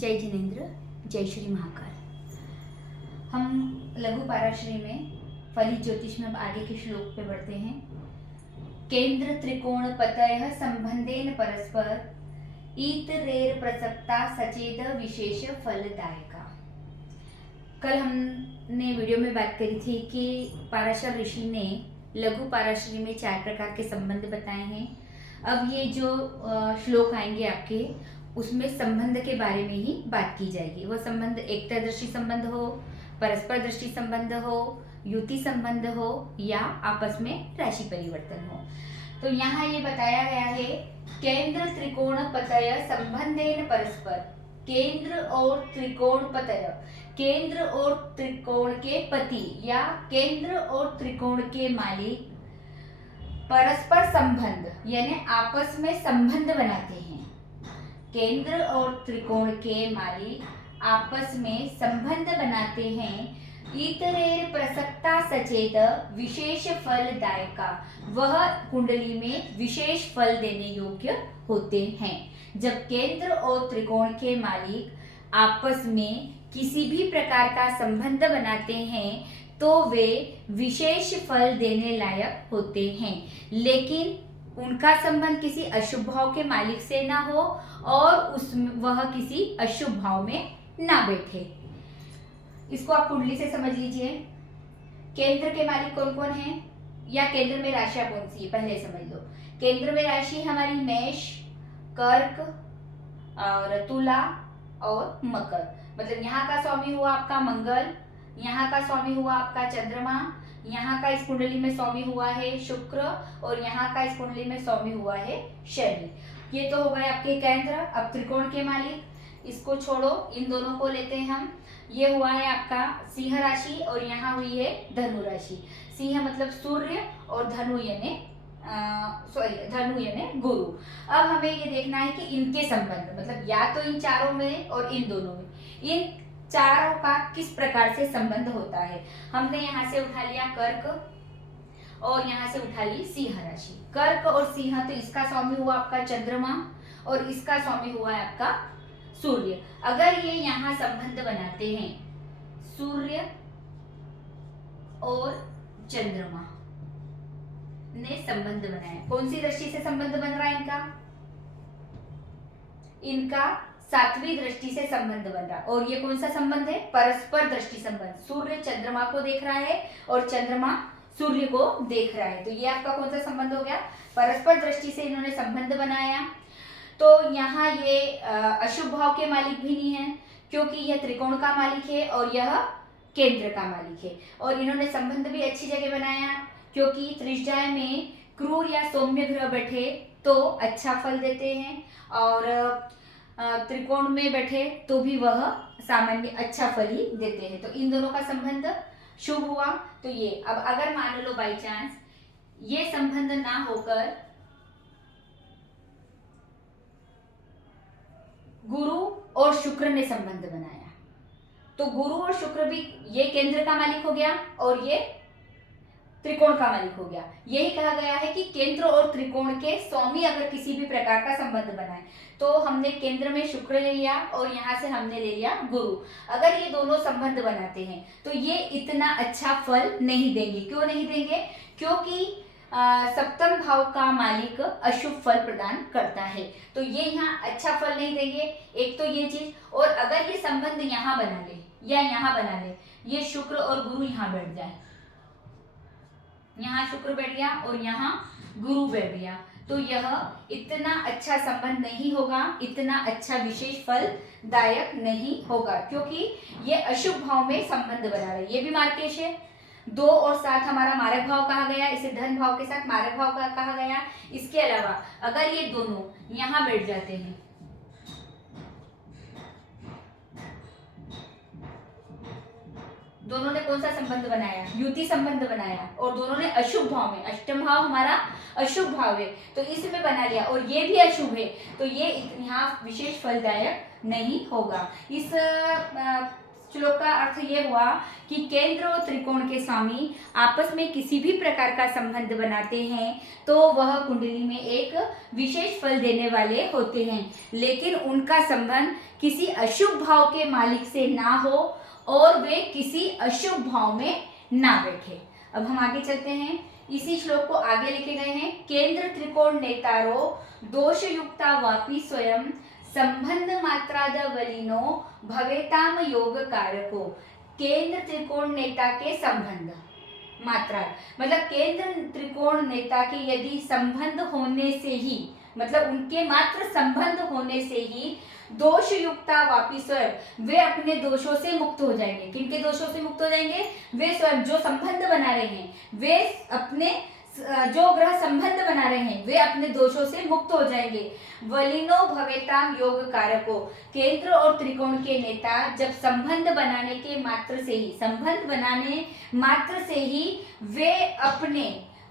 जय जिनेन्द्र, जय श्री महाकाल। हम लघु पाराश्री में फलित ज्योतिष में अब आगे के श्लोक पे बढ़ते हैं। केंद्र त्रिकोण पतयः संबंधेन परस्पर ईतरेर प्रसक्ता सचेत विशेष फलदायका। कल हमने वीडियो में बात करी थी कि पाराशर ऋषि ने लघु पाराश्री में 4 प्रकार के संबंध बताए हैं। अब ये जो श्लोक आएंगे आपके, उसमें संबंध के बारे में ही बात की जाएगी। वो संबंध एकता दृष्टि संबंध हो, परस्पर दृष्टि संबंध हो, युति संबंध हो या आपस में राशि परिवर्तन हो। तो यहाँ ये बताया गया है केंद्र त्रिकोण पतय संबंधेन परस्पर। केंद्र और त्रिकोण पतय, केंद्र और त्रिकोण के पति या केंद्र और त्रिकोण के मालिक परस्पर संबंध यानी आपस में संबंध बनाते हैं। केंद्र और त्रिकोण के मालिक आपस में संबंध बनाते हैं। इतरेर प्रसक्ता सचेत विशेष फलदायका, वह कुंडली में विशेष फल देने योग्य होते हैं। जब केंद्र और त्रिकोण के मालिक आपस में किसी भी प्रकार का संबंध बनाते हैं तो वे विशेष फल देने लायक होते हैं, लेकिन उनका संबंध किसी अशुभ भाव के मालिक से ना हो और वह किसी अशुभ भाव में ना बैठे। इसको आप कुंडली से समझ लीजिए। केंद्र के मालिक कौन कौन हैं या केंद्र में राशियां कौन सी है पहले समझ लो। केंद्र में राशि हमारी मेष, कर्क और तुला और मकर। मतलब यहाँ का स्वामी हुआ आपका मंगल, यहाँ का स्वामी हुआ आपका चंद्रमा, यहाँ का इस कुंडली में स्वामी हुआ है शुक्र और यहाँ का इस कुंडली में स्वामी हुआ है शनि। ये तो हो गए आपके केंद्र। अब त्रिकोण के मालिक, इसको छोड़ो, इन दोनों को लेते हैं हम। ये हुआ है आपका सिंह राशि और यहाँ हुई है धनु राशि। सिंह मतलब सूर्य और धनु यानी गुरु। अब हमें ये देखना है कि इनके संबंध, मतलब या तो इन चारों में और इन दोनों में, इन चारों का किस प्रकार से संबंध होता है। हमने यहाँ से उठा लिया कर्क और यहाँ से उठा ली सिंह राशि। कर्क और सिंह, तो इसका स्वामी हुआ आपका चंद्रमा और इसका स्वामी हुआ है आपका सूर्य। अगर ये यहाँ संबंध बनाते हैं, सूर्य और चंद्रमा ने संबंध बनाया, कौन सी दृष्टि से संबंध बन रहा है इनका 7वीं दृष्टि से संबंध बन रहा। और ये कौन सा संबंध है? परस्पर दृष्टि संबंध। सूर्य चंद्रमा को देख रहा है और चंद्रमा सूर्य को देख रहा है। तो ये आपका कौन सा संबंध हो गया? परस्पर दृष्टि से इन्होंने संबंध बनाया। तो यहाँ ये अशुभ भाव के मालिक भी नहीं है, क्योंकि यह त्रिकोण का मालिक है और यह केंद्र का मालिक है। और इन्होंने संबंध भी अच्छी जगह बनाया, क्योंकि त्रिज्याय में क्रूर या सौम्य ग्रह बैठे तो अच्छा फल देते हैं और त्रिकोण में बैठे तो भी वह सामान्य अच्छा फल ही देते हैं। तो इन दोनों का संबंध शुभ हुआ। तो ये अब अगर मान लो बाई चांस ये संबंध ना होकर गुरु और शुक्र ने संबंध बनाया, तो गुरु और शुक्र भी, ये केंद्र का मालिक हो गया और ये त्रिकोण का मालिक हो गया। यही कहा गया है कि केंद्र और त्रिकोण के स्वामी अगर किसी भी प्रकार का संबंध बनाए, तो हमने केंद्र में शुक्र ले लिया और यहाँ से हमने ले लिया गुरु। अगर ये दोनों संबंध बनाते हैं तो ये इतना अच्छा फल नहीं देंगे। क्यों नहीं देंगे? क्योंकि सप्तम भाव का मालिक अशुभ फल प्रदान करता है, तो ये यहाँ अच्छा फल नहीं देंगे। एक तो ये चीज, और अगर ये संबंध यहाँ बना ले या यहाँ बना ले, ये शुक्र और गुरु यहाँ बैठ जाए, यहाँ शुक्र बैठ गया और यहाँ गुरु बैठ गया, तो यह इतना अच्छा संबंध नहीं होगा, इतना अच्छा विशेष फलदायक नहीं होगा, क्योंकि ये अशुभ भाव में संबंध बना रहा है। ये भी मार्केश है। 2 और 7 हमारा मारक भाव कहा गया, इसे धन भाव के साथ मारक भाव कहा गया। इसके अलावा अगर ये दोनों यहाँ बैठ जाते हैं, दोनों ने कौन सा संबंध बनाया? युति संबंध बनाया। और दोनों ने अशुभ भाव में, अष्टम भाव हमारा अशुभ भाव है, तो इसमें बना लिया और ये भी अशुभ है, तो ये यहाँ विशेष फलदायक नहीं होगा। इस श्लोक का अर्थ ये हुआ कि केंद्र और त्रिकोण के स्वामी आपस में किसी भी प्रकार का संबंध बनाते हैं तो वह कुंडली में एक विशेष फल देने वाले होते हैं, लेकिन उनका संबंध किसी अशुभ भाव के मालिक से ना हो और वे किसी अशुभ भाव में ना बैठे। अब हम आगे चलते हैं, इसी श्लोक को आगे लिखे गए हैं। केंद्र त्रिकोण नेतारो दोष युक्ता वापी स्वयं संबंध मात्राद वलिनो भवेताम योग कारको। केंद्र त्रिकोण नेता के संबंध मात्रा मतलब केंद्र त्रिकोण नेता के यदि संबंध होने से ही, मतलब उनके मात्र संबंध होने से ही दोष युक्ता वापी स्वयं वे अपने दोषों से मुक्त हो जाएंगे। किनके दोषों से मुक्त हो जाएंगे? वे स्वयं जो संबंध बना रहे हैं, वे अपने जो ग्रह संबंध बना रहे हैं वे अपने दोषों से मुक्त हो जाएंगे। वलिनो भवेताम योग कारको, केंद्र और त्रिकोण के नेता जब संबंध बनाने के मात्र से ही, संबंध बनाने मात्र से ही वे अपने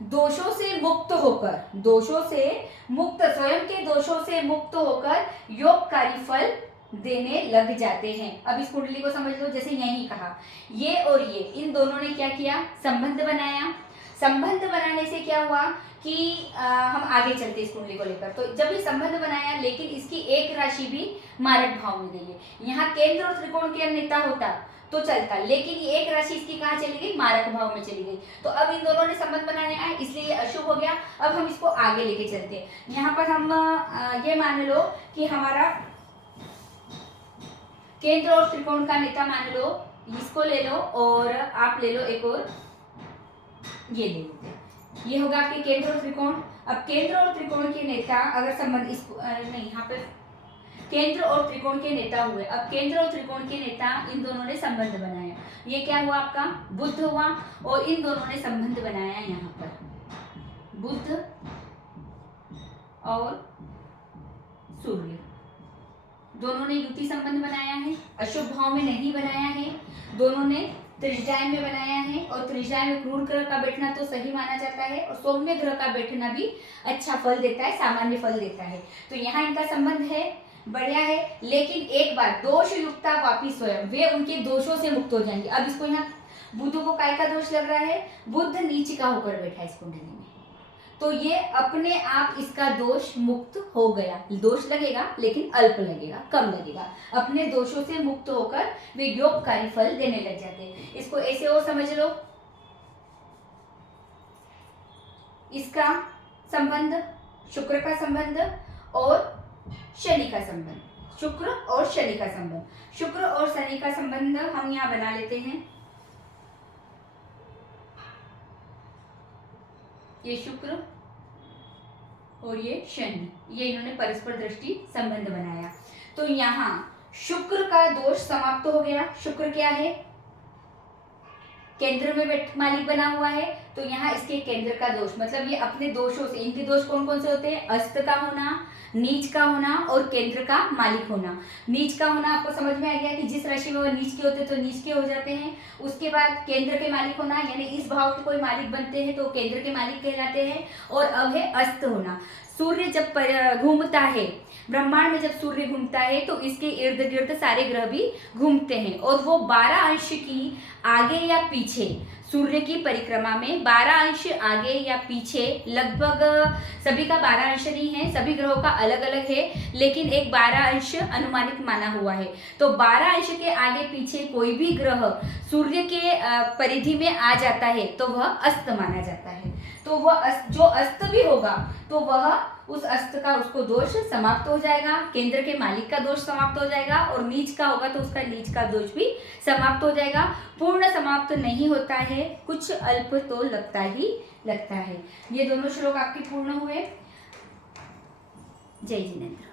दोषों से मुक्त होकर, दोषों से मुक्त, स्वयं के दोषों से मुक्त होकर योगकारी फल देने लग जाते हैं। अब इस कुंडली को समझ लो, जैसे यही कहा ये और ये, इन दोनों ने क्या किया? संबंध बनाया। संबंध बनाने से क्या हुआ कि हम आगे चलते इस कुंडली को लेकर। तो जब ये संबंध बनाया, लेकिन इसकी एक राशि भी मारक भाव में गई है। यहाँ केंद्र और त्रिकोण के नेता होता तो चलता, लेकिन ये एक राशि इसकी कहाँ चली गई? मारक भाव में चली गई। तो अब इन दोनों ने संबंध बनाने आए, इसलिए ये अशुभ हो गया। अब हम इसको आगे लेके चलते हैं। यहाँ पर हम ये मान लो कि हमारा केंद्र और त्रिकोण का नेता मान लो, इसको ले लो और आप ले लो एक और ये ले लेते हैं। ये होगा आपके केंद्र और त्रिकोण। अब केंद्र और त्रिकोण के नेता अगर संबंध इस नहीं, यहाँ पे केंद्र और त्रिकोण के नेता हुए। अब केंद्र और त्रिकोण के नेता, इन दोनों ने संबंध बनाया। ये क्या हुआ? आपका बुध हुआ और इन दोनों ने संबंध बनाया यहाँ पर, बुध और सूर्य दोनों ने युति संबंध बनाया है, अशुभ भाव में नहीं बनाया है। दोनों ने त्रिज्याय में बनाया है और त्रिज्याय में क्रूर ग्रह का बैठना तो सही माना जाता है और सौम्य ग्रह का बैठना भी अच्छा फल देता है, सामान्य फल देता है। तो यहाँ इनका संबंध है, बढ़िया है। लेकिन एक बात, दोष युक्ता वापी स्वयं, वे उनके दोषों से मुक्त हो जाएंगे। अब इसको यहाँ बुध को काय का दोष लग रहा है? बुध नीच का होकर बैठा है इस कुंडली में, तो ये अपने आप इसका दोष मुक्त हो गया। दोष लगेगा लेकिन अल्प लगेगा, कम लगेगा। अपने दोषों से मुक्त होकर वे योगकारी फल देने लग जाते हैं। इसको ऐसे और समझ लो, इसका संबंध शुक्र का संबंध और शनि का संबंध, शुक्र और शनि का संबंध, शुक्र और शनि का संबंध हम यहाँ बना लेते हैं। ये शुक्र और ये शनि, ये इन्होंने परस्पर दृष्टि संबंध बनाया। तो यहाँ शुक्र का दोष समाप्त हो गया। शुक्र क्या है? केंद्र में मालिक बना हुआ है, तो यहाँ इसके केंद्र का दोष, मतलब ये अपने दोषों से, इनके दोष कौन कौन से होते हैं? अस्त का होना, नीच का होना और केंद्र का मालिक होना। नीच का होना आपको समझ में आ गया कि जिस राशि में वो नीच के होते हैं तो नीच के हो जाते हैं। उसके बाद केंद्र के मालिक होना, यानी इस भाव के कोई मालिक बनते हैं तो केंद्र के मालिक कहलाते हैं। और अब है अस्त होना। सूर्य जब घूमता है, ब्रह्मांड में जब सूर्य घूमता है तो इसके इर्द गिर्द सारे ग्रह भी घूमते हैं और वो 12 अंश की आगे या पीछे, सूर्य की परिक्रमा में 12 अंश आगे या पीछे, लगभग सभी का 12 अंश नहीं है, सभी ग्रहों का अलग अलग है, लेकिन एक 12 अंश अनुमानित माना हुआ है। तो 12 अंश के आगे पीछे कोई भी ग्रह सूर्य के परिधि में आ जाता है तो वह अस्त माना जाता है। तो वह जो अस्त भी होगा तो वह उस अस्त का, उसको दोष समाप्त हो जाएगा, केंद्र के मालिक का दोष समाप्त हो जाएगा, और नीच का होगा तो उसका नीच का दोष भी समाप्त हो जाएगा। पूर्ण समाप्त नहीं होता है, कुछ अल्प तो लगता ही लगता है। ये दोनों श्लोक आपके पूर्ण हुए। जय जिनेंद्र।